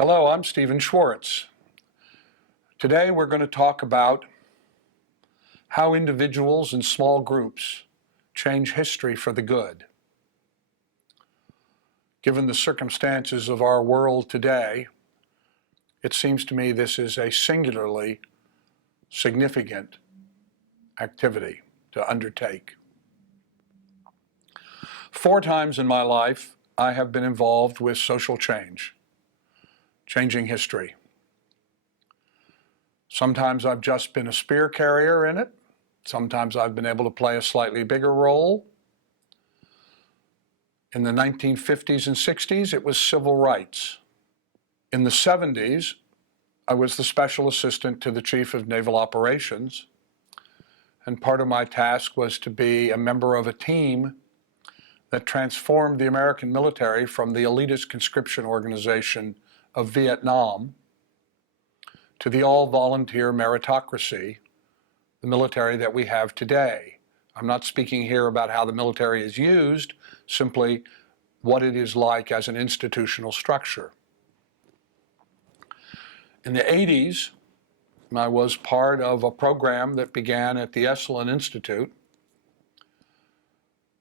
Hello, I'm Stephan Schwartz. Today we're going to talk about how individuals and small groups change history for the good. Given the circumstances of our world today, it seems to me this is a singularly significant activity to undertake. 4 times in my life, I have been involved with social change, changing history. Sometimes I've just been a spear carrier in it. Sometimes I've been able to play a slightly bigger role. In the 1950s and 60s, it was civil rights. In the 70s, I was the special assistant to the Chief of Naval Operations, and part of my task was to be a member of a team that transformed the American military from the elitist conscription organization of Vietnam to the all-volunteer meritocracy, the military that we have today. I'm not speaking here about how the military is used, simply what it is like as an institutional structure. In the 80s, I was part of a program that began at the Esalen Institute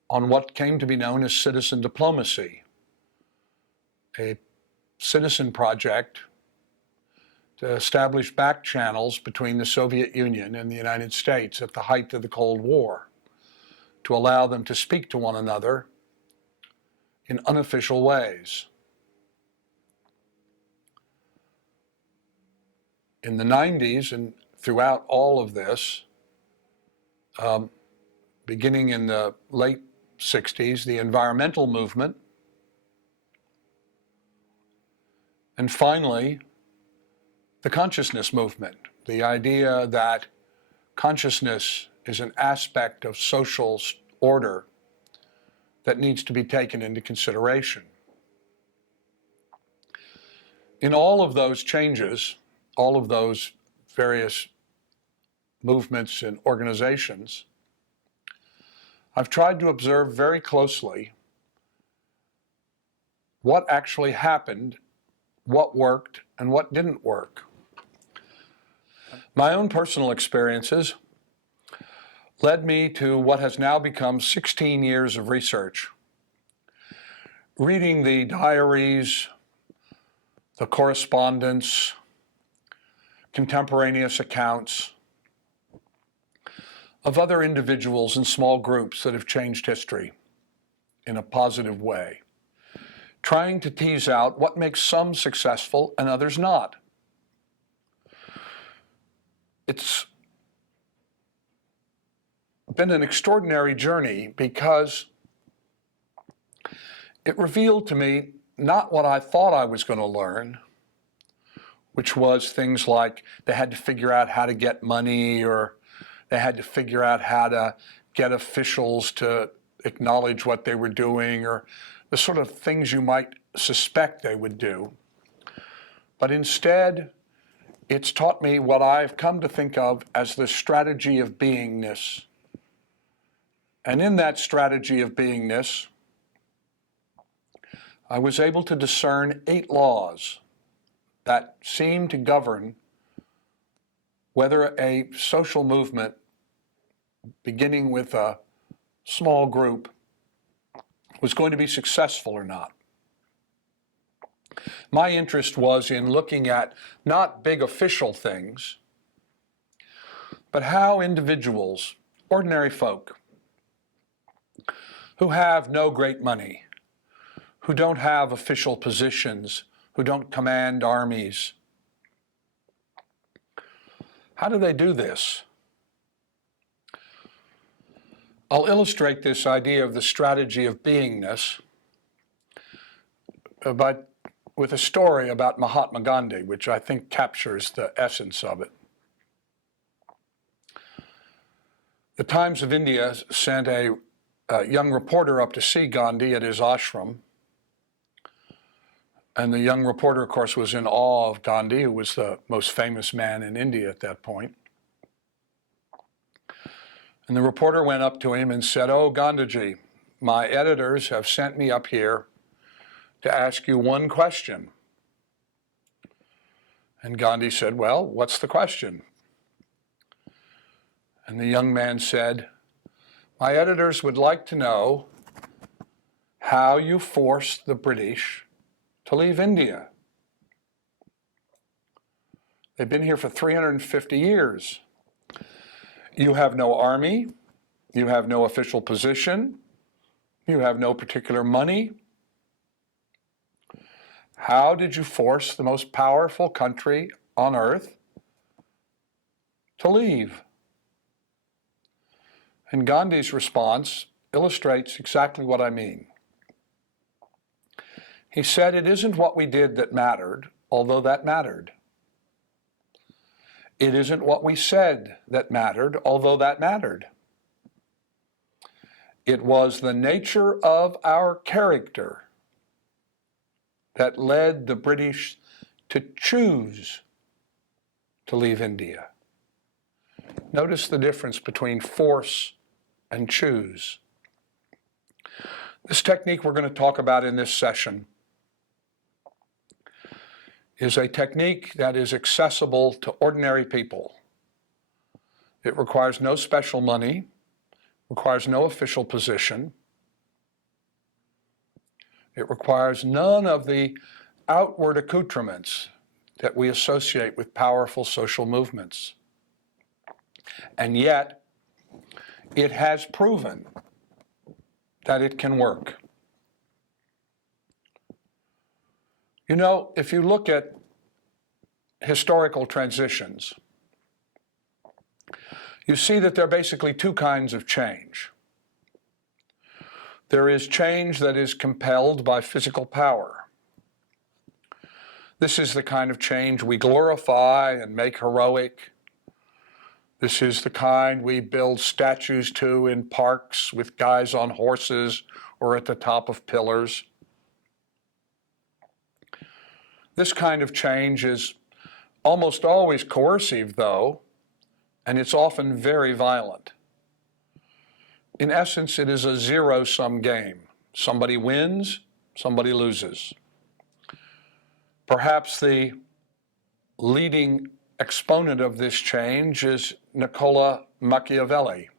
on what came to be known as citizen diplomacy, a citizen project to establish back channels between the Soviet Union and the United States at the height of the Cold War, to allow them to speak to one another in unofficial ways. In the 90s and throughout all of this, beginning in the late 60s, the environmental movement, and finally, the consciousness movement, the idea that consciousness is an aspect of social order that needs to be taken into consideration. In all of those changes, all of those various movements and organizations, I've tried to observe very closely what actually happened, what worked, and what didn't work. My own personal experiences led me to what has now become 16 years of research, reading the diaries, the correspondence, contemporaneous accounts of other individuals and small groups that have changed history in a positive way, trying to tease out what makes some successful and others not. It's been an extraordinary journey because it revealed to me not what I thought I was going to learn, which was things like they had to figure out how to get money, or they had to figure out how to get officials to acknowledge what they were doing, or the sort of things you might suspect they would do. But instead, it's taught me what I've come to think of as the strategy of beingness. And in that strategy of beingness, I was able to discern 8 laws that seem to govern whether a social movement, beginning with a small group, was going to be successful or not. My interest was in looking at not big official things, but how individuals, ordinary folk, who have no great money, who don't have official positions, who don't command armies, how do they do this? I'll illustrate this idea of the strategy of beingness with a story about Mahatma Gandhi, which I think captures the essence of it. The Times of India sent a young reporter up to see Gandhi at his ashram. And the young reporter, of course, was in awe of Gandhi, who was the most famous man in India at that point. And the reporter went up to him and said, "Oh, Gandhiji, my editors have sent me up here to ask you one question. And Gandhi said, well, what's the question? And the young man said, my editors would like to know how you forced the British to leave India. They've been here for 350 years. You have no army, you have no official position, you have no particular money. How did you force the most powerful country on earth to leave? And Gandhi's response illustrates exactly what I mean. He said, it isn't what we did that mattered, although that mattered. It isn't what we said that mattered, although that mattered. It was the nature of our character that led the British to choose to leave India. Notice the difference between force and choose. This technique we're going to talk about in this session is a technique that is accessible to ordinary people. It requires no special money, requires no official position. It requires none of the outward accoutrements that we associate with powerful social movements. And yet, it has proven that it can work. You know, if you look at historical transitions, you see that there are basically two kinds of change. There is change that is compelled by physical power. This is the kind of change we glorify and make heroic. This is the kind we build statues to in parks with guys on horses or at the top of pillars. This kind of change is almost always coercive, though, and it's often very violent. In essence, it is a zero-sum game. Somebody wins, somebody loses. Perhaps the leading exponent of this change is Niccolo Machiavelli,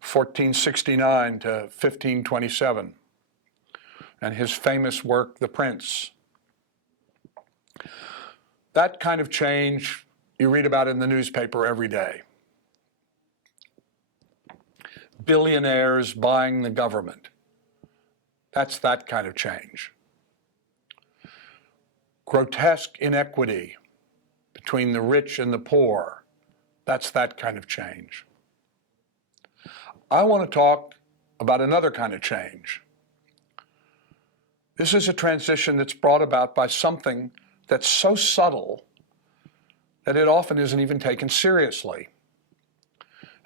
1469 to 1527, and his famous work, The Prince. That kind of change you read about in the newspaper every day. Billionaires buying the government. That's that kind of change. Grotesque inequity between the rich and the poor. That's that kind of change. I want to talk about another kind of change. This is a transition that's brought about by something that's so subtle that it often isn't even taken seriously.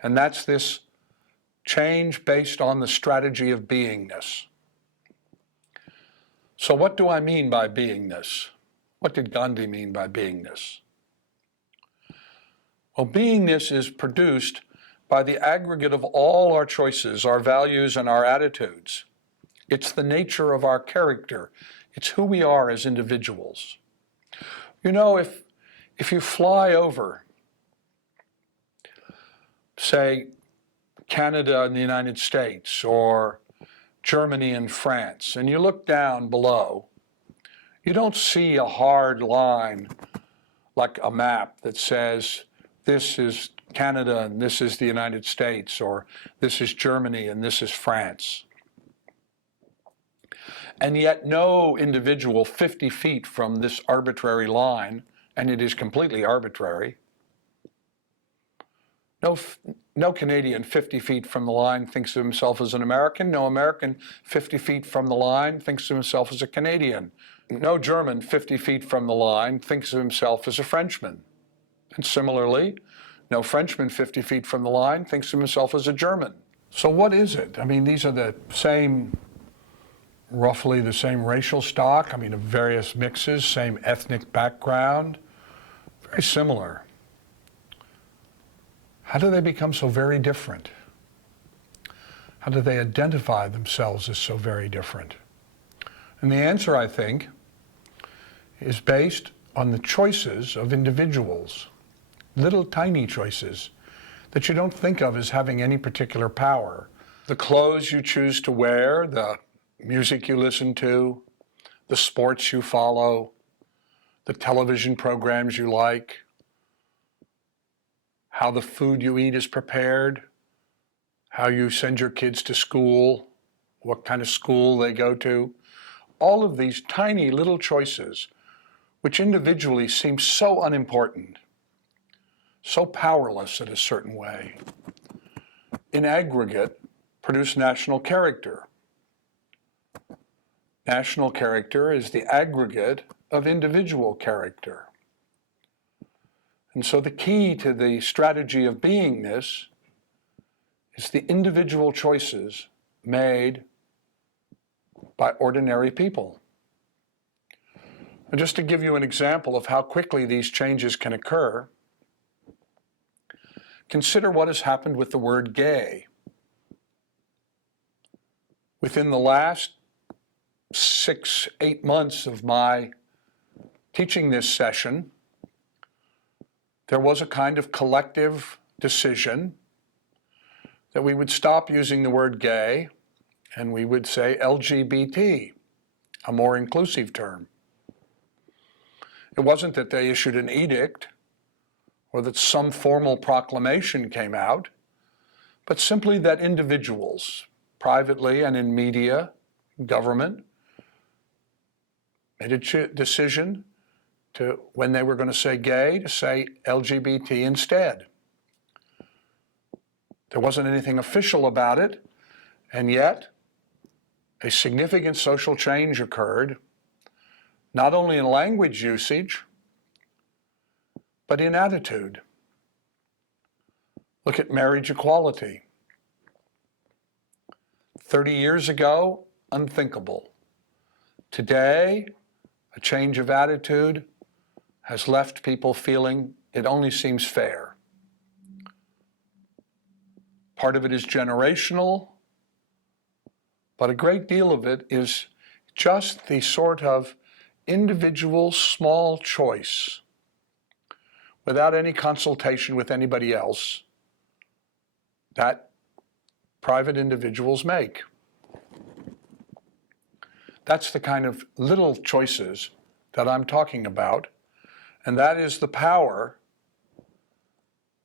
And that's this change based on the strategy of beingness. So what do I mean by beingness? What did Gandhi mean by beingness? Well, beingness is produced by the aggregate of all our choices, our values, and our attitudes. It's the nature of our character. It's who we are as individuals. You know, if you fly over, say, Canada and the United States, or Germany and France, and you look down below, you don't see a hard line like a map that says, this is Canada and this is the United States, or this is Germany and this is France. And yet no individual 50 feet from this arbitrary line, and it is completely arbitrary, no Canadian 50 feet from the line thinks of himself as an American. No American 50 feet from the line thinks of himself as a Canadian. No German 50 feet from the line thinks of himself as a Frenchman. And similarly, no Frenchman 50 feet from the line thinks of himself as a German. So what is it? I mean, these are the same, roughly the same racial stock, of various mixes, same ethnic background, very similar. How do they become so very different? How do they identify themselves as so very different? And the answer, I think, is based on the choices of individuals, little tiny choices that you don't think of as having any particular power. The clothes you choose to wear, the music you listen to, the sports you follow, the television programs you like, how the food you eat is prepared, how you send your kids to school, what kind of school they go to. All of these tiny little choices, which individually seem so unimportant, so powerless in a certain way, in aggregate produce national character. National character is the aggregate of individual character. And so the key to the strategy of beingness is the individual choices made by ordinary people. And just to give you an example of how quickly these changes can occur, consider what has happened with the word gay. Within the last 6-8 months of my teaching this session, there was a kind of collective decision that we would stop using the word gay and we would say LGBT, a more inclusive term. It wasn't that they issued an edict or that some formal proclamation came out, but simply that individuals, privately and in media, government, made a decision to, when they were going to say gay, to say LGBT instead. There wasn't anything official about it, and yet a significant social change occurred, not only in language usage, but in attitude. Look at marriage equality. 30 years ago, unthinkable. Today, a change of attitude has left people feeling it only seems fair. Part of it is generational, but a great deal of it is just the sort of individual small choice without any consultation with anybody else that private individuals make. That's the kind of little choices that I'm talking about, and that is the power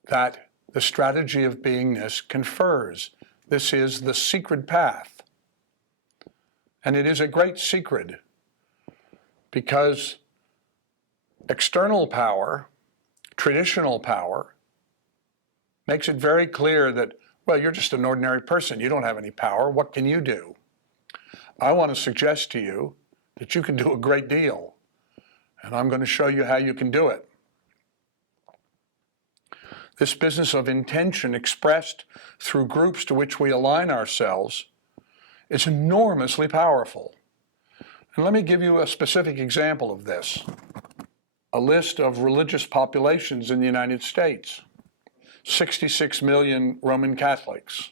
that the strategy of beingness confers. This is the secret path. And it is a great secret because external power, traditional power, makes it very clear that, well, you're just an ordinary person. You don't have any power. What can you do? I want to suggest to you that you can do a great deal, and I'm going to show you how you can do it. This business of intention expressed through groups to which we align ourselves is enormously powerful. And let me give you a specific example of this. A list of religious populations in the United States. 66 million Roman Catholics,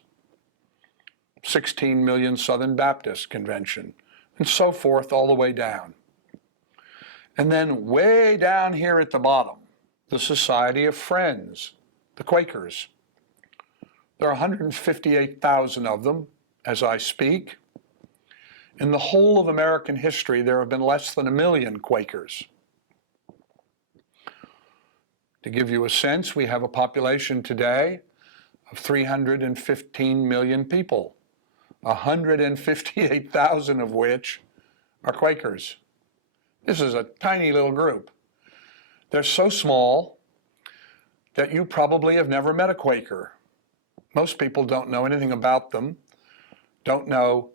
16 million Southern Baptist Convention, and so forth all the way down. And then way down here at the bottom, the Society of Friends, the Quakers. There are 158,000 of them as I speak. In the whole of American history, there have been less than 1 million Quakers. To give you a sense, we have a population today of 315 million people, 158,000 of which are Quakers. This is a tiny little group. They're so small that you probably have never met a Quaker. Most people don't know anything about them, don't know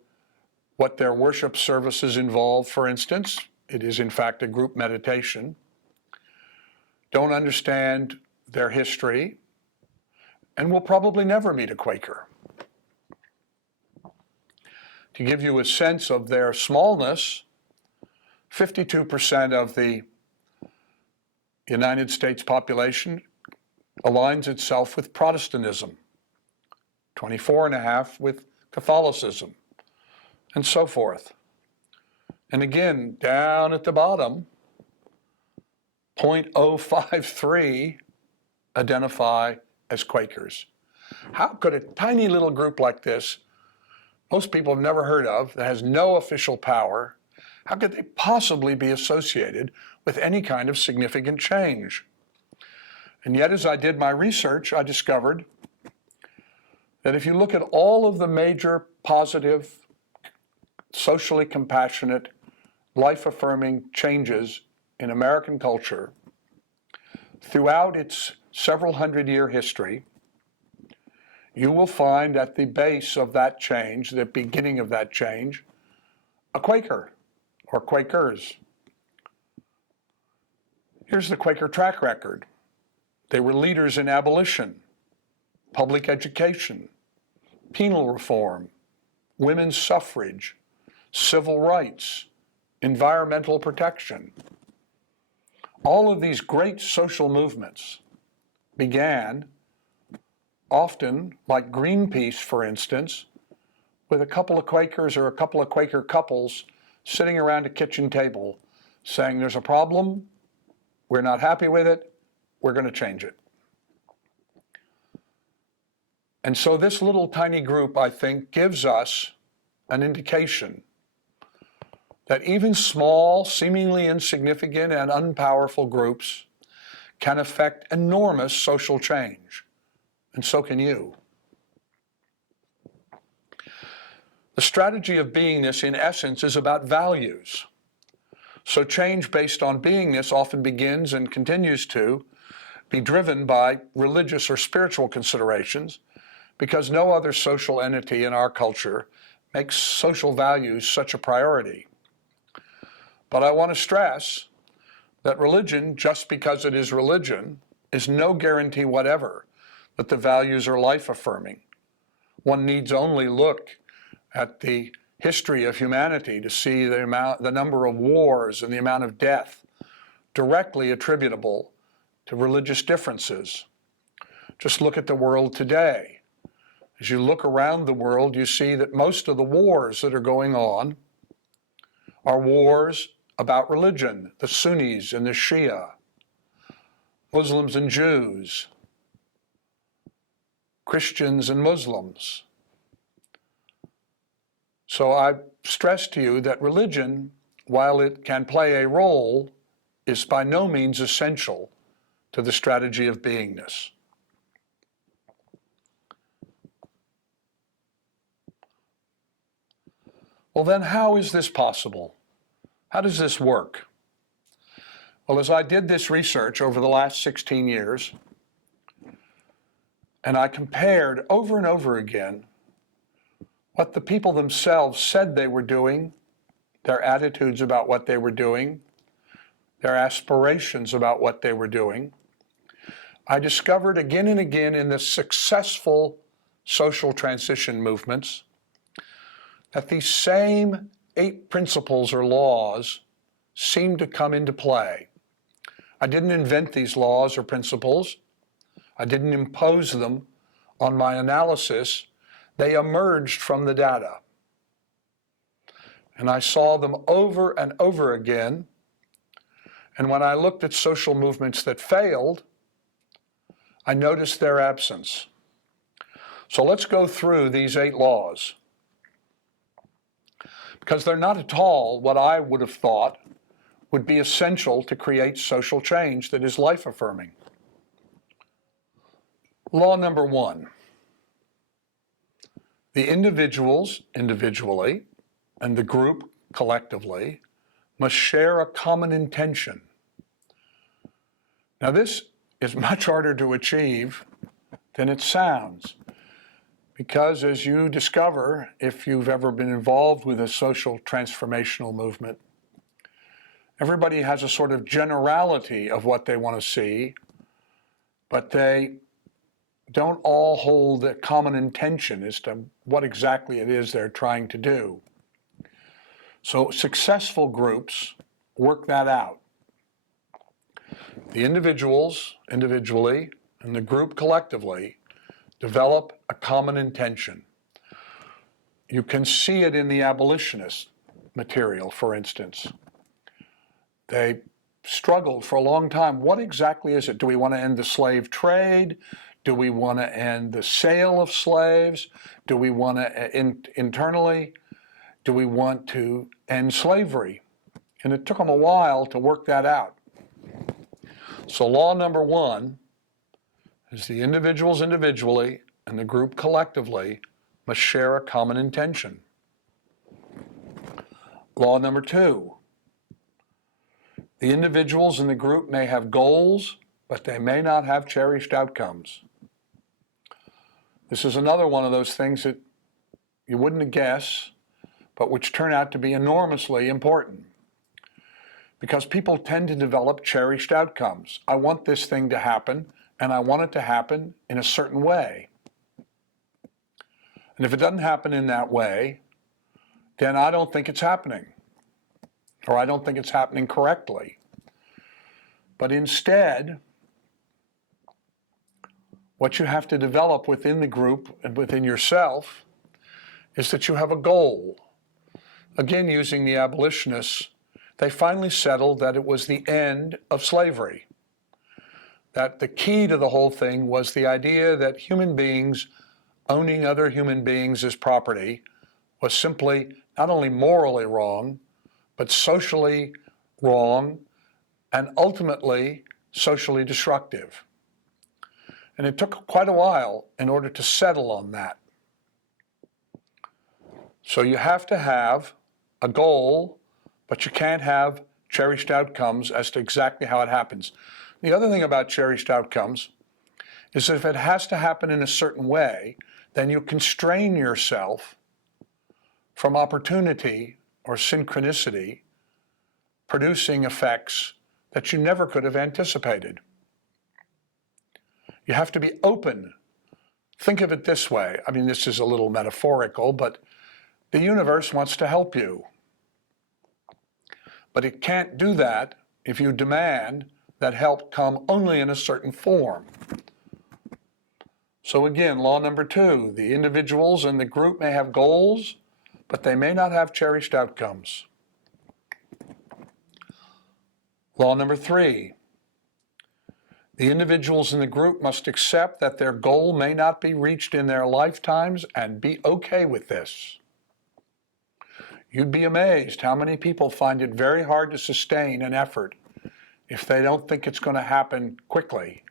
what their worship services involve, for instance. It is, in fact, a group meditation. Don't understand their history, and will probably never meet a Quaker. To give you a sense of their smallness, 52% of the United States population aligns itself with Protestantism, 24.5% with Catholicism, and so forth. And again, down at the bottom, 0.053 identify as Quakers. How could a tiny little group like this, most people have never heard of, that has no official power, how could they possibly be associated with any kind of significant change? And yet, as I did my research, I discovered that if you look at all of the major positive, socially compassionate, life-affirming changes in American culture throughout its several hundred-year history, you will find at the base of that change, the beginning of that change, a Quaker or Quakers. Here's the Quaker track record. They were leaders in abolition, public education, penal reform, women's suffrage, civil rights, environmental protection. All of these great social movements began, often, like Greenpeace, for instance, with a couple of Quakers or a couple of Quaker couples sitting around a kitchen table saying, there's a problem, we're not happy with it, we're going to change it. And so this little tiny group, I think, gives us an indication that even small, seemingly insignificant and unpowerful groups can affect enormous social change, and so can you. The strategy of beingness, in essence, is about values. So change based on beingness often begins and continues to be driven by religious or spiritual considerations, because no other social entity in our culture makes social values such a priority. But I want to stress that religion, just because it is religion, is no guarantee whatever that the values are life-affirming. One needs only look at the history of humanity to see the number of wars and the amount of death directly attributable to religious differences. Just look at the world today. As you look around the world, you see that most of the wars that are going on are wars about religion, the Sunnis and the Shia, Muslims and Jews, Christians and Muslims. So I stress to you that religion, while it can play a role, is by no means essential to the strategy of beingness. Well, then how is this possible? How does this work? Well, as I did this research over the last 16 years, and I compared over and over again what the people themselves said they were doing, their attitudes about what they were doing, their aspirations about what they were doing, I discovered again and again in the successful social transition movements that these same 8 principles or laws seem to come into play. I didn't invent these laws or principles. I didn't impose them on my analysis. They emerged from the data. And I saw them over and over again. And when I looked at social movements that failed, I noticed their absence. So let's go through these 8 laws, because they're not at all what I would have thought would be essential to create social change that is life-affirming. Law number 1, the individuals individually and the group collectively must share a common intention. Now this is much harder to achieve than it sounds, because as you discover, if you've ever been involved with a social transformational movement, everybody has a sort of generality of what they want to see, but they don't all hold a common intention as to what exactly it is they're trying to do. So successful groups work that out. The individuals individually and the group collectively develop a common intention. You can see it in the abolitionist material, for instance. They struggled for a long time. What exactly is it? Do we want to end the slave trade? Do we want to end the sale of slaves? Do we want to, internally, do we want to end slavery? And it took them a while to work that out. So law number one is the individuals individually and the group collectively must share a common intention. Law number two, the individuals in the group may have goals, but they may not have cherished outcomes. This is another one of those things that you wouldn't guess, but which turn out to be enormously important. Because people tend to develop cherished outcomes. I want this thing to happen, and I want it to happen in a certain way. And if it doesn't happen in that way, then I don't think it's happening, or I don't think it's happening correctly. But instead, what you have to develop within the group and within yourself is that you have a goal. Again, using the abolitionists, they finally settled that it was the end of slavery. That the key to the whole thing was the idea that human beings owning other human beings as property was simply not only morally wrong, but socially wrong and ultimately socially destructive. And it took quite a while in order to settle on that. So you have to have a goal, but you can't have cherished outcomes as to exactly how it happens. The other thing about cherished outcomes is that if it has to happen in a certain way, then you constrain yourself from opportunity or synchronicity producing effects that you never could have anticipated. You have to be open. Think of it this way. I mean, this is a little metaphorical, but the universe wants to help you. But it can't do that if you demand that help come only in a certain form. So again, law number two, the individuals in the group may have goals, but they may not have cherished outcomes. Law number three, the individuals in the group must accept that their goal may not be reached in their lifetimes and be okay with this. You'd be amazed how many people find it very hard to sustain an effort if they don't think it's going to happen quickly.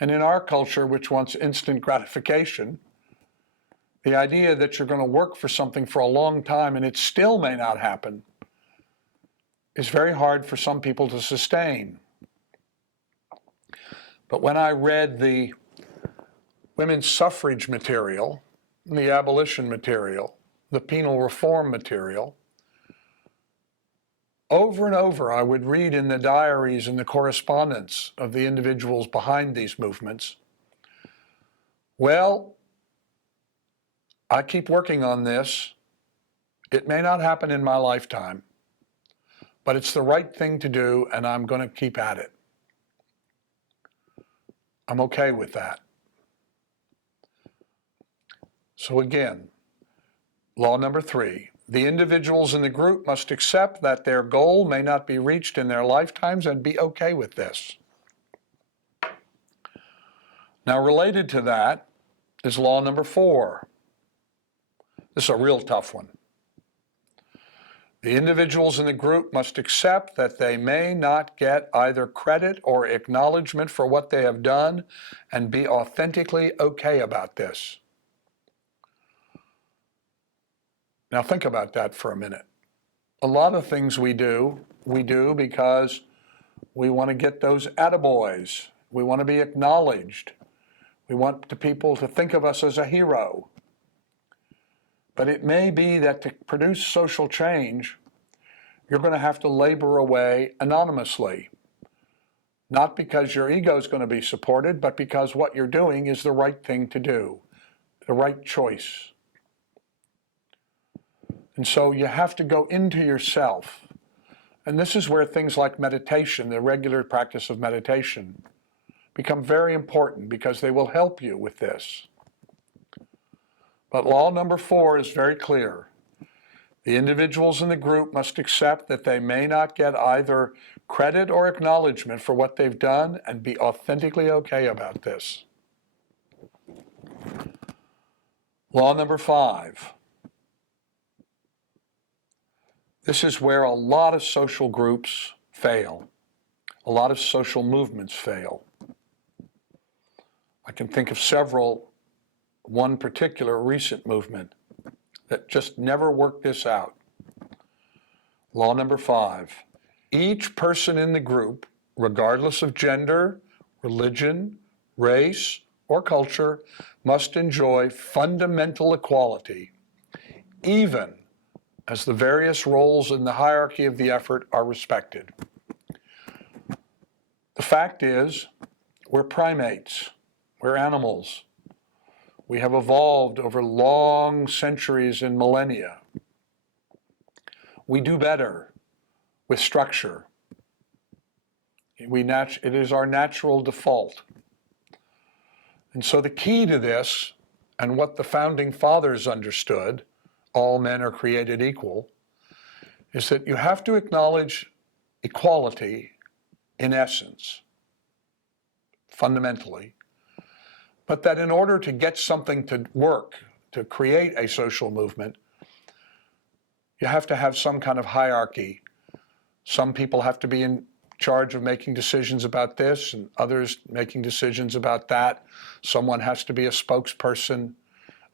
And in our culture, which wants instant gratification, the idea that you're going to work for something for a long time and it still may not happen is very hard for some people to sustain. But when I read the women's suffrage material, the abolition material, the penal reform material, over and over I would read in the diaries and the correspondence of the individuals behind these movements, well, I keep working on this. It may not happen in my lifetime, but it's the right thing to do, and I'm going to keep at it. I'm okay with that. So again, law number three, the individuals in the group must accept that their goal may not be reached in their lifetimes and be okay with this. Now, related to that is law number four. This is a real tough one. The individuals in the group must accept that they may not get either credit or acknowledgement for what they have done and be authentically okay about this. Now think about that for a minute. A lot of things we do because we want to get those attaboys. We want to be acknowledged. We want the people to think of us as a hero. But it may be that to produce social change, you're going to have to labor away anonymously. Not because your ego is going to be supported, but because what you're doing is the right thing to do, the right choice. And so you have to go into yourself. And this is where things like meditation, the regular practice of meditation, become very important because they will help you with this. But law number four is very clear. The individuals in the group must accept that they may not get either credit or acknowledgement for what they've done and be authentically okay about this. Law number 5. This is where a lot of social groups fail. A lot of social movements fail. I can think of several, one particular recent movement that just never worked this out. Law number 5. Each person in the group, regardless of gender, religion, race, or culture, must enjoy fundamental equality, even as the various roles in the hierarchy of the effort are respected. The fact is, we're primates, we're animals. We have evolved over long centuries and millennia. We do better with structure. It is our natural default. And so the key to this, and what the founding fathers understood, all men are created equal, is that you have to acknowledge equality in essence, fundamentally, but that in order to get something to work, to create a social movement, you have to have some kind of hierarchy. Some people have to be in charge of making decisions about this and others making decisions about that. Someone has to be a spokesperson.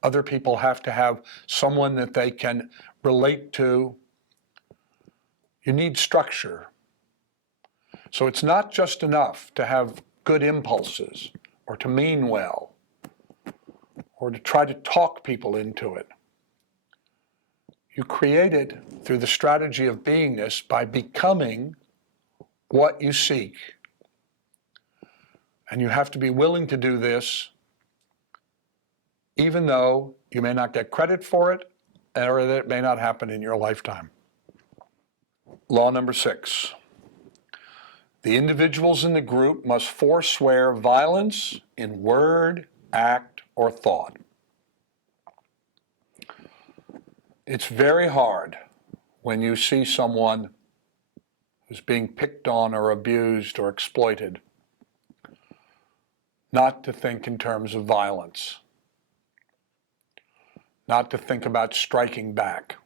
Other people have to have someone that they can relate to. You need structure. So it's not just enough to have good impulses or to mean well or to try to talk people into it. You create it through the strategy of beingness by becoming what you seek. And you have to be willing to do this even though you may not get credit for it or that it may not happen in your lifetime. Law number 6. The individuals in the group must forswear violence in word, act, or thought. It's very hard when you see someone who's being picked on or abused or exploited not to think in terms of violence, not to think about striking back.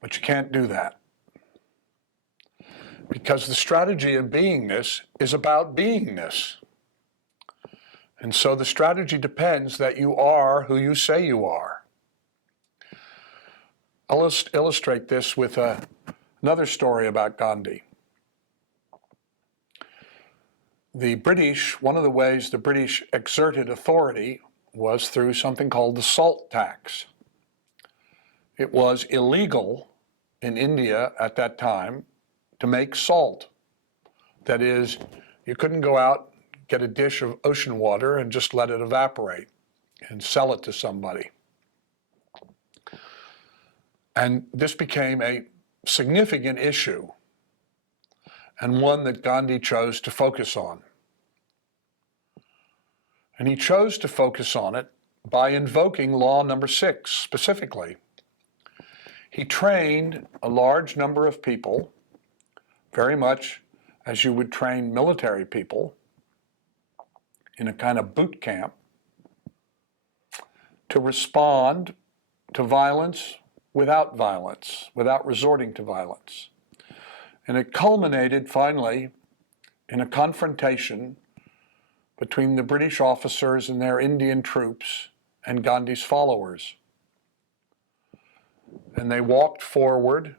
But you can't do that, because the strategy of beingness is about beingness. And so the strategy depends that you are who you say you are. I'll illustrate this with another story about Gandhi. The British, one of the ways the British exerted authority was through something called the salt tax. It was illegal in India at that time to make salt. That is, you couldn't go out, get a dish of ocean water and just let it evaporate and sell it to somebody. And this became a significant issue and one that Gandhi chose to focus on. And he chose to focus on it by invoking law number 6 specifically. He trained a large number of people, very much as you would train military people in a kind of boot camp, to respond to violence without resorting to violence. And it culminated finally in a confrontation between the British officers and their Indian troops and Gandhi's followers. And they walked forward,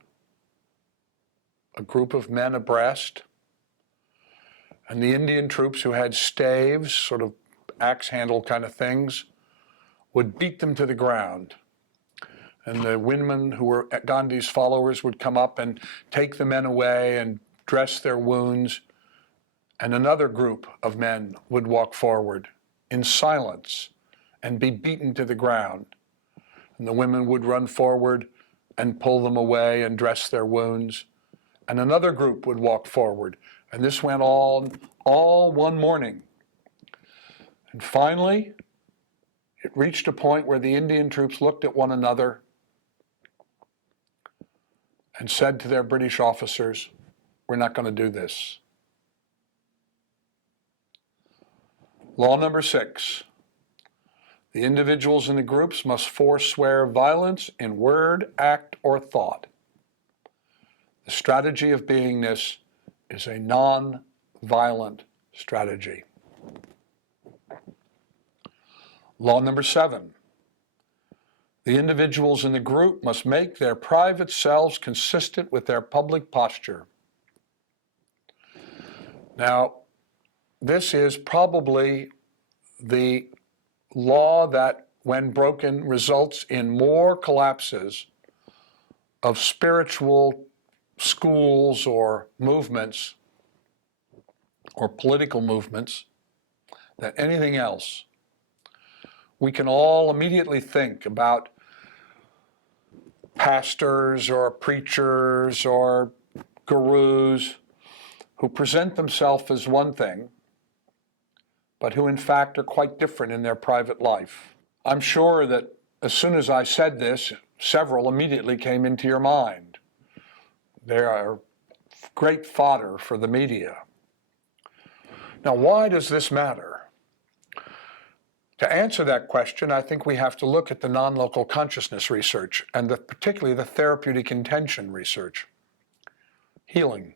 a group of men abreast, and the Indian troops, who had staves, sort of axe handle kind of things, would beat them to the ground. And the women who were Gandhi's followers would come up and take the men away and dress their wounds. And another group of men would walk forward in silence and be beaten to the ground. And the women would run forward and pull them away and dress their wounds. And another group would walk forward. And this went all one morning. And finally, it reached a point where the Indian troops looked at one another and said to their British officers, "We're not going to do this." Law number 6. The individuals in the groups must forswear violence in word, act, or thought. The strategy of beingness is a non-violent strategy. Law number 7. The individuals in the group must make their private selves consistent with their public posture. Now, this is probably the law that, when broken, results in more collapses of spiritual schools or movements or political movements than anything else. We can all immediately think about pastors or preachers or gurus who present themselves as one thing, but who in fact are quite different in their private life. I'm sure that as soon as I said this, several immediately came into your mind. They are great fodder for the media. Now, why does this matter? To answer that question, I think we have to look at the non-local consciousness research, and particularly the therapeutic intention research. Healing.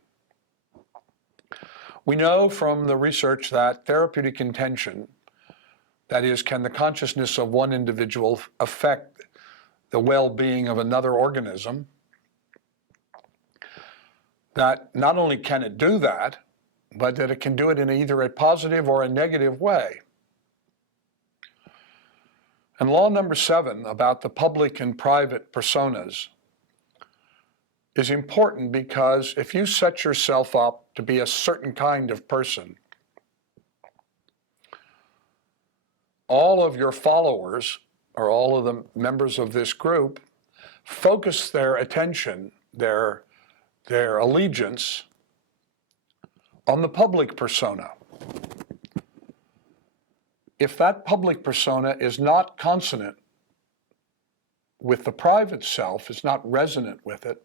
We know from the research that therapeutic intention, that is, can the consciousness of one individual affect the well-being of another organism, that not only can it do that, but that it can do it in either a positive or a negative way. And law number 7 about the public and private personas is important because if you set yourself up to be a certain kind of person, all of your followers, or all of the members of this group, focus their attention, their allegiance on the public persona. If that public persona is not consonant with the private self, is not resonant with it,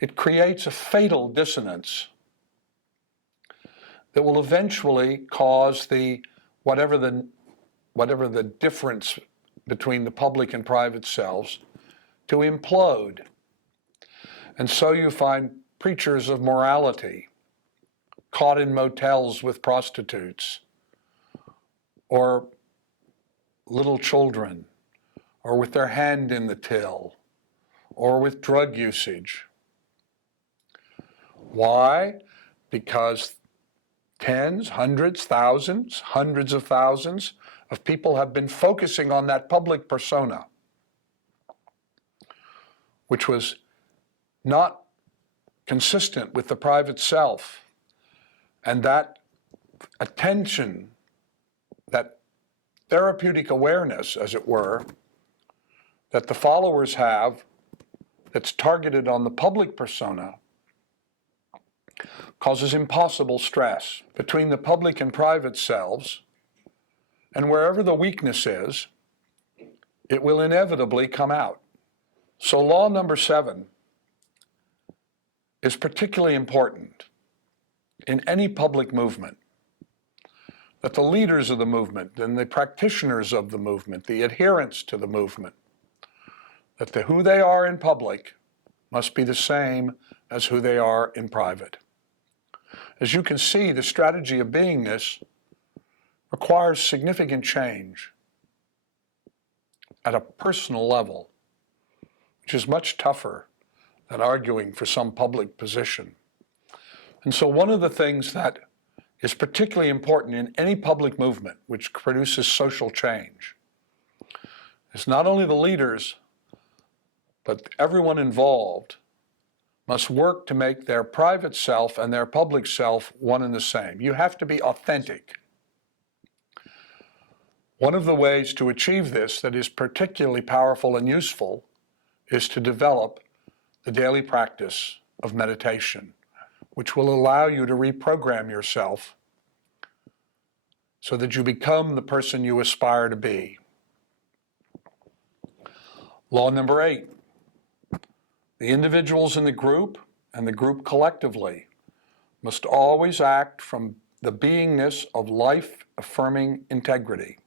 it creates a fatal dissonance that will eventually cause whatever the difference between the public and private selves to implode. And so you find preachers of morality caught in motels with prostitutes, or little children, or with their hand in the till, or with drug usage. Why? Because tens, hundreds, thousands, hundreds of thousands of people have been focusing on that public persona, which was not consistent with the private self. And that attention, that therapeutic awareness, as it were, that the followers have, that's targeted on the public persona, causes impossible stress between the public and private selves, and wherever the weakness is, it will inevitably come out. So law number 7 is particularly important in any public movement, that the leaders of the movement and the practitioners of the movement, the adherents to the movement, that who they are in public must be the same as who they are in private. As you can see, the strategy of beingness requires significant change at a personal level, which is much tougher than arguing for some public position. And so one of the things that is particularly important in any public movement which produces social change is not only the leaders, but everyone involved must work to make their private self and their public self one and the same. You have to be authentic. One of the ways to achieve this that is particularly powerful and useful is to develop the daily practice of meditation, which will allow you to reprogram yourself so that you become the person you aspire to be. Law number 8. The individuals in the group and the group collectively must always act from the beingness of life-affirming integrity.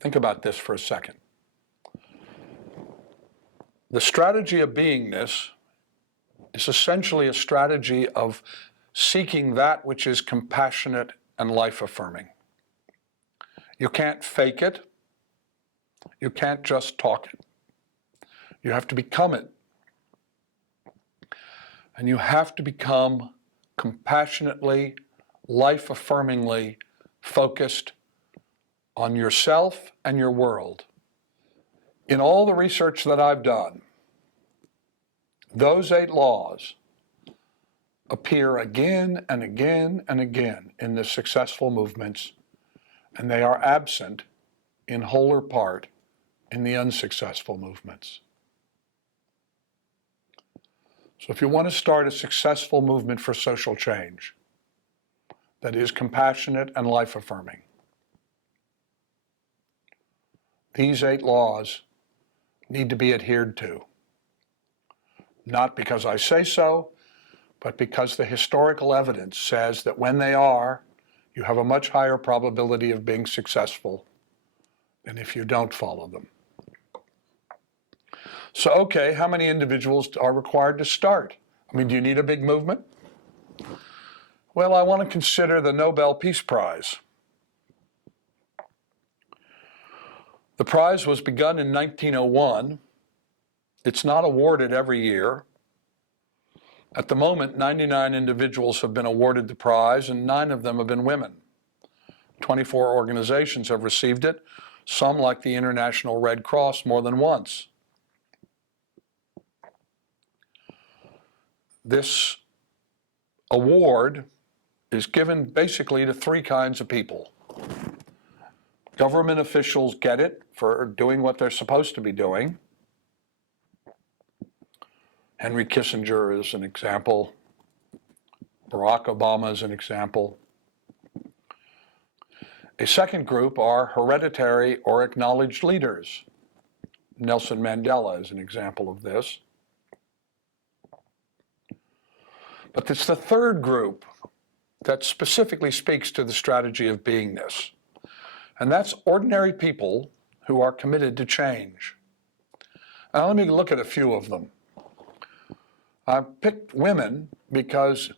Think about this for a second. The strategy of beingness is essentially a strategy of seeking that which is compassionate and life-affirming. You can't fake it. You can't just talk it. You have to become it. And you have to become compassionately, life-affirmingly focused on yourself and your world. In all the research that I've done, those 8 laws appear again and again and again in the successful movements, and they are absent in whole or part in the unsuccessful movements. So if you want to start a successful movement for social change that is compassionate and life-affirming, these 8 laws need to be adhered to. Not because I say so, but because the historical evidence says that when they are, you have a much higher probability of being successful than if you don't follow them. So, okay, how many individuals are required to start? I mean, do you need a big movement? Well, I want to consider the Nobel Peace Prize. The prize was begun in 1901. It's not awarded every year. At the moment, 99 individuals have been awarded the prize, and 9 of them have been women. 24 organizations have received it, some, like the International Red Cross, more than once. This award is given basically to 3 kinds of people. Government officials get it for doing what they're supposed to be doing. Henry Kissinger is an example. Barack Obama is an example. A second group are hereditary or acknowledged leaders. Nelson Mandela is an example of this. But it's the third group that specifically speaks to the strategy of beingness. And that's ordinary people who are committed to change. Now let me look at a few of them. I picked women because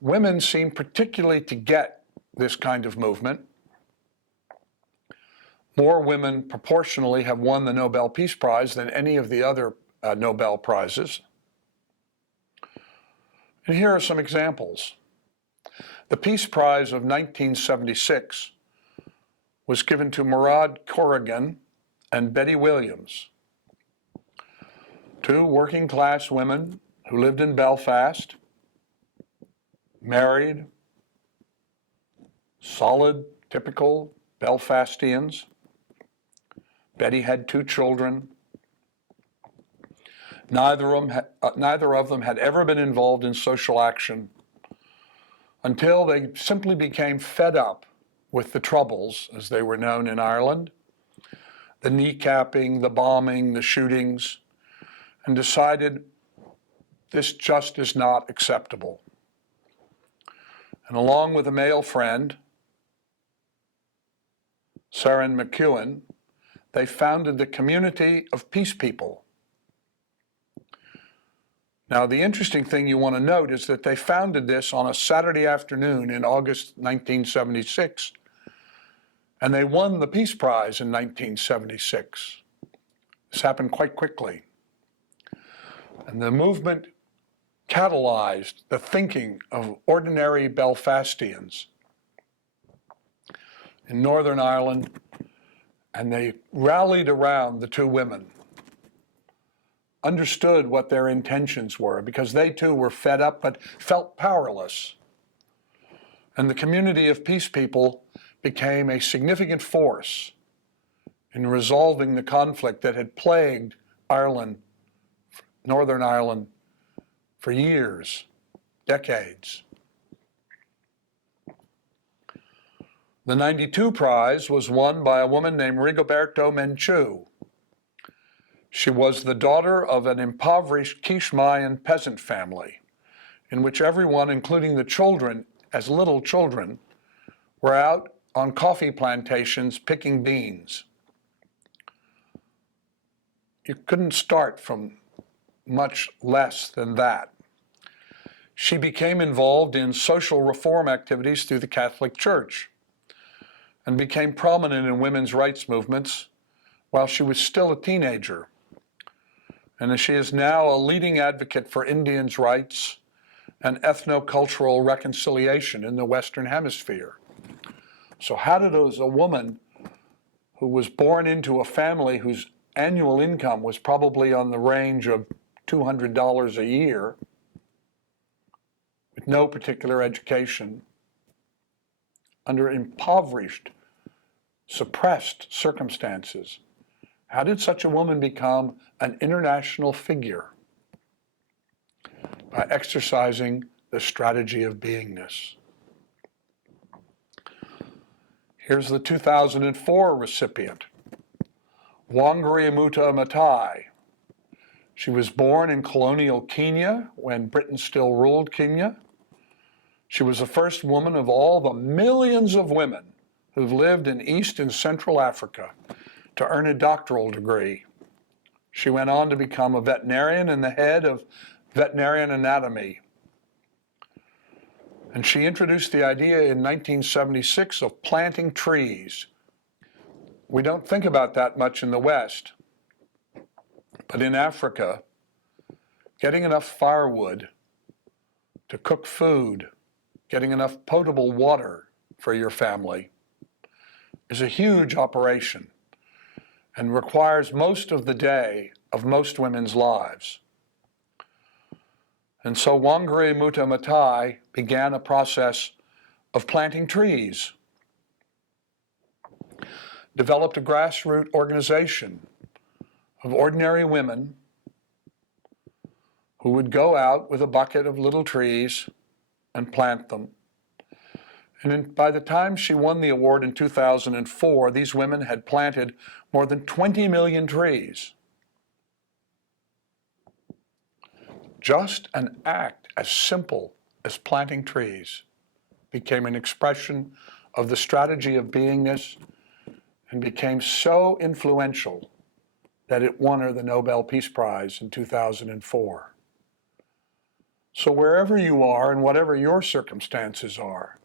women seem particularly to get this kind of movement. More women proportionally have won the Nobel Peace Prize than any of the other Nobel Prizes. And here are some examples. The Peace Prize of 1976 was given to Murad Corrigan and Betty Williams, 2 working-class women who lived in Belfast, married, solid, typical Belfastians. Betty had 2 children. Neither of them had ever been involved in social action until they simply became fed up with the Troubles, as they were known in Ireland, the kneecapping, the bombing, the shootings, and decided this just is not acceptable. And along with a male friend, Saran McEwen, they founded the Community of Peace People. Now, the interesting thing you want to note is that they founded this on a Saturday afternoon in August 1976, and they won the Peace Prize in 1976. This happened quite quickly. And the movement catalyzed the thinking of ordinary Belfastians in Northern Ireland, and they rallied around the 2 women, understood what their intentions were, because they too were fed up but felt powerless. And the Community of Peace People became a significant force in resolving the conflict that had plagued Ireland, Northern Ireland, for years, decades. The 92 prize was won by a woman named Rigoberta Menchú. She was the daughter of an impoverished Quiche Mayan peasant family, in which everyone, including the children, as little children, were out on coffee plantations picking beans. You couldn't start from much less than that. She became involved in social reform activities through the Catholic Church and became prominent in women's rights movements while she was still a teenager. And she is now a leading advocate for Indians' rights and ethno-cultural reconciliation in the Western Hemisphere. So how did a woman who was born into a family whose annual income was probably on the range of $200 a year, with no particular education, under impoverished, suppressed circumstances, how did such a woman become an international figure? By exercising the strategy of beingness. Here's the 2004 recipient, Wangari Maathai. She was born in colonial Kenya when Britain still ruled Kenya. She was the first woman of all the millions of women who've lived in East and Central Africa to earn a doctoral degree. She went on to become a veterinarian and the head of veterinarian anatomy. And she introduced the idea in 1976 of planting trees. We don't think about that much in the West, but in Africa, getting enough firewood to cook food, getting enough potable water for your family is a huge operation and requires most of the day of most women's lives. And so Wangari Maathai began a process of planting trees, developed a grassroots organization of ordinary women who would go out with a bucket of little trees and plant them. And by the time she won the award in 2004, these women had planted more than 20 million trees. Just an act as simple as planting trees became an expression of the strategy of beingness and became so influential that it won her the Nobel Peace Prize in 2004. So wherever you are and whatever your circumstances are,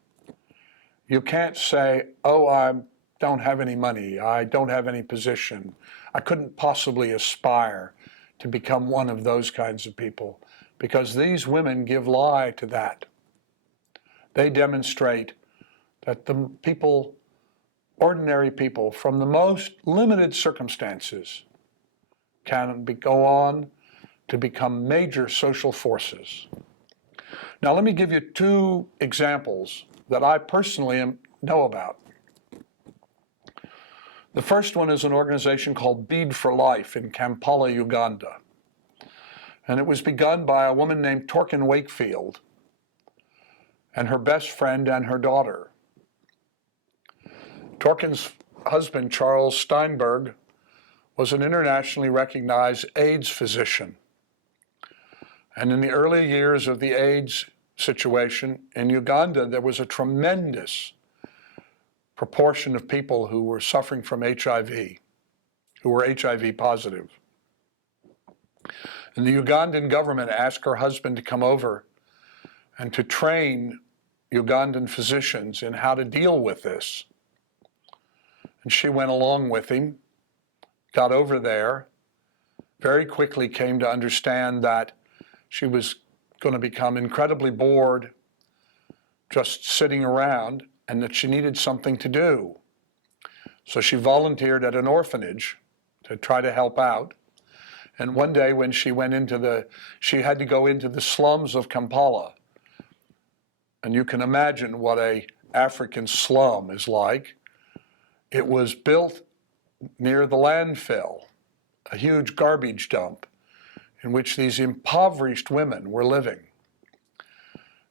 you can't say, oh, I don't have any money, I don't have any position, I couldn't possibly aspire to become one of those kinds of people, because these women give lie to that. They demonstrate that the people, ordinary people from the most limited circumstances can go on to become major social forces. Now let me give you two examples that I personally know about. The first one is an organization called Bead for Life in Kampala, Uganda. And it was begun by a woman named Torkin Wakefield and her best friend and her daughter. Torkin's husband, Charles Steinberg, was an internationally recognized AIDS physician. And in the early years of the AIDS situation in Uganda, there was a tremendous proportion of people who were suffering from HIV, who were HIV positive. And the Ugandan government asked her husband to come over and to train Ugandan physicians in how to deal with this. And she went along with him, got over there, very quickly came to understand that she was going to become incredibly bored just sitting around and that she needed something to do. So she volunteered at an orphanage to try to help out. And one day when she had to go into the slums of Kampala. And you can imagine what an African slum is like. It was built near the landfill, a huge garbage dump in which these impoverished women were living.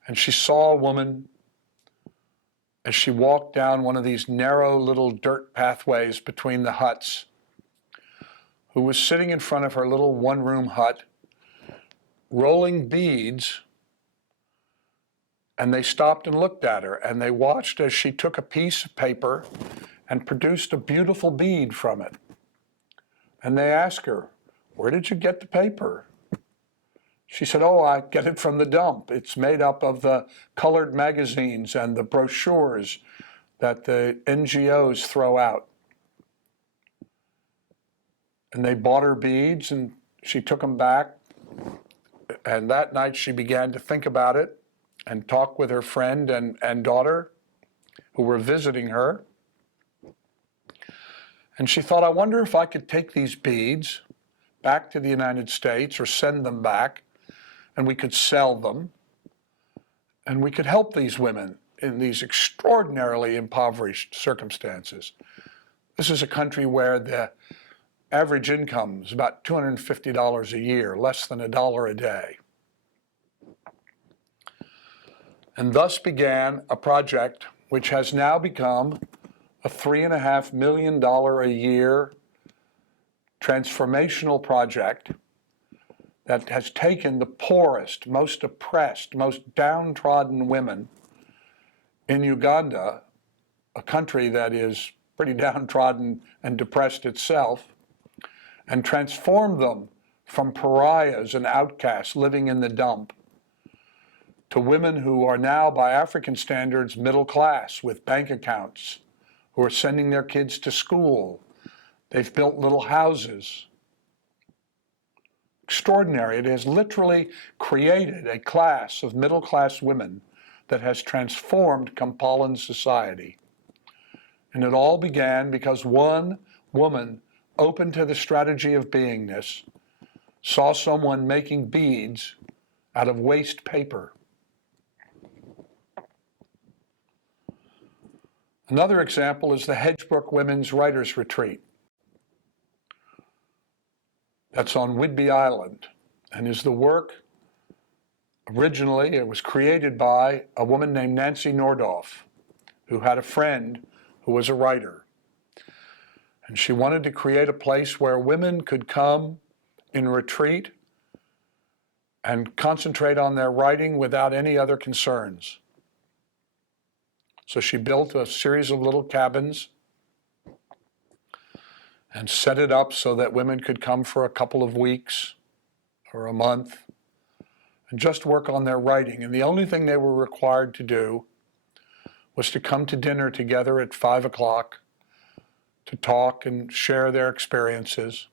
And she saw a woman as she walked down one of these narrow little dirt pathways between the huts, who was sitting in front of her little one-room hut, rolling beads, and they stopped and looked at her, and they watched as she took a piece of paper and produced a beautiful bead from it. And they asked her, "Where did you get the paper?" She said, "Oh, I get it from the dump. It's made up of the colored magazines and the brochures that the NGOs throw out." And they bought her beads, and she took them back. And that night she began to think about it and talk with her friend and daughter who were visiting her. And she thought, I wonder if I could take these beads back to the United States or send them back, and we could sell them, and we could help these women in these extraordinarily impoverished circumstances. This is a country where the average income is about $250 a year, less than $1 a day. And thus began a project which has now become a $3.5 million a year transformational project that has taken the poorest, most oppressed, most downtrodden women in Uganda, a country that is pretty downtrodden and depressed itself, and transformed them from pariahs and outcasts living in the dump to women who are now, by African standards, middle class with bank accounts, who are sending their kids to school. They've built little houses. Extraordinary. It has literally created a class of middle-class women that has transformed Kampalan society. And it all began because one woman, open to the strategy of beingness, saw someone making beads out of waste paper. Another example is the Hedgebrook Women's Writers Retreat. That's on Whidbey Island, and is the work, originally, it was created by a woman named Nancy Nordoff, who had a friend who was a writer. And she wanted to create a place where women could come in retreat and concentrate on their writing without any other concerns. So she built a series of little cabins and set it up so that women could come for a couple of weeks or a month and just work on their writing. And the only thing they were required to do was to come to dinner together at 5 o'clock to talk and share their experiences.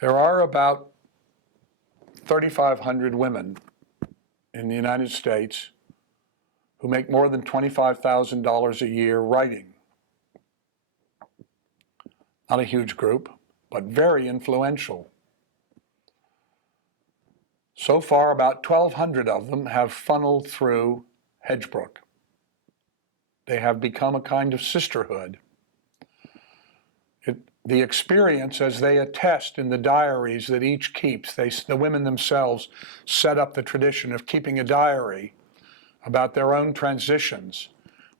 There are about 3,500 women in the United States who make more than $25,000 a year writing. Not a huge group, but very influential. So far, about 1,200 of them have funneled through Hedgebrook. They have become a kind of sisterhood. The experience, as they attest in the diaries that each keeps, the women themselves set up the tradition of keeping a diary about their own transitions,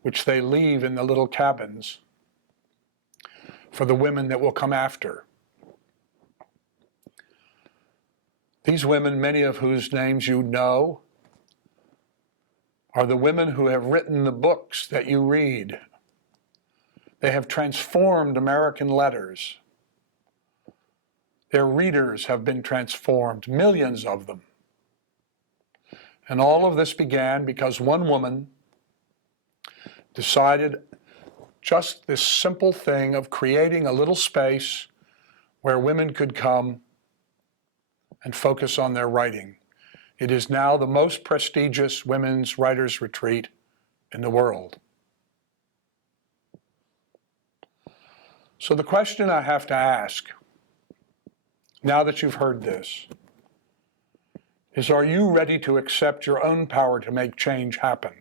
which they leave in the little cabins for the women that will come after. These women, many of whose names you know, are the women who have written the books that you read. They have transformed American letters. Their readers have been transformed, millions of them. And all of this began because one woman decided just this simple thing of creating a little space where women could come and focus on their writing. It is now the most prestigious women's writers' retreat in the world. So the question I have to ask, now that you've heard this, is, are you ready to accept your own power to make change happen?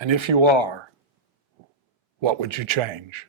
And if you are, what would you change?